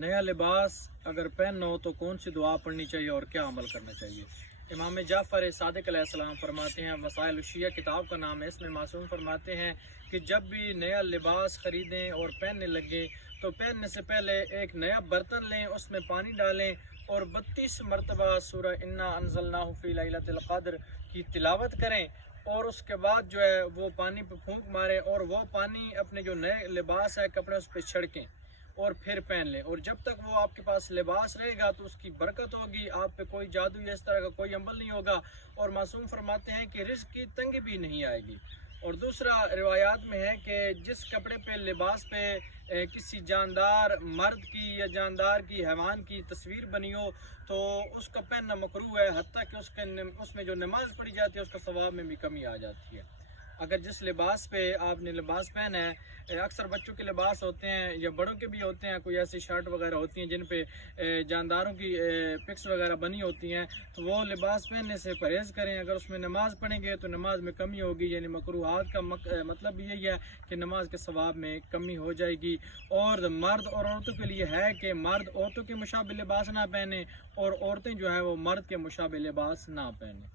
نیا لباس اگر پہننا ہو تو کون سی دعا پڑھنی چاہیے اور کیا عمل کرنا چاہیے؟ امام جعفر صادق علیہ السلام فرماتے ہیں، مسائل الشیعہ کتاب کا نام ہے، اس میں معصوم فرماتے ہیں کہ جب بھی نیا لباس خریدیں اور پہننے لگیں تو پہننے سے پہلے ایک نیا برتن لیں، اس میں پانی ڈالیں اور 32 مرتبہ سورہ انا انزلناہ فی لیلۃ القدر کی تلاوت کریں، اور اس کے بعد جو ہے وہ پانی پہ پھونک ماریں اور وہ پانی اپنے جو نئے لباس ہے کپڑے اس پہ چھڑکیں اور پھر پہن لیں، اور جب تک وہ آپ کے پاس لباس رہے گا تو اس کی برکت ہوگی، آپ پہ کوئی جادو یا اس طرح کا کوئی عمل نہیں ہوگا، اور معصوم فرماتے ہیں کہ رزق کی تنگی بھی نہیں آئے گی۔ اور دوسرا روایات میں ہے کہ جس کپڑے پہ لباس پہ کسی جاندار مرد کی یا جاندار کی حیوان کی تصویر بنی ہو تو اس کا پہننا مکروہ ہے، حتیٰ کہ اس میں جو نماز پڑھی جاتی ہے اس کا ثواب میں بھی کمی آ جاتی ہے۔ اگر جس لباس پہ آپ نے لباس پہنا ہے، اکثر بچوں کے لباس ہوتے ہیں یا بڑوں کے بھی ہوتے ہیں، کوئی ایسی شرٹ وغیرہ ہوتی ہیں جن پہ جانداروں کی پکس وغیرہ بنی ہوتی ہیں، تو وہ لباس پہننے سے پرہیز کریں۔ اگر اس میں نماز پڑھیں گے تو نماز میں کمی ہوگی، یعنی مکروہات کا مطلب یہی ہے کہ نماز کے ثواب میں کمی ہو جائے گی۔ اور مرد اور عورتوں کے لیے ہے کہ مرد عورتوں کے مشابہ لباس نہ پہنیں اور عورتیں جو ہیں وہ مرد کے مشابہ لباس نہ پہنیں۔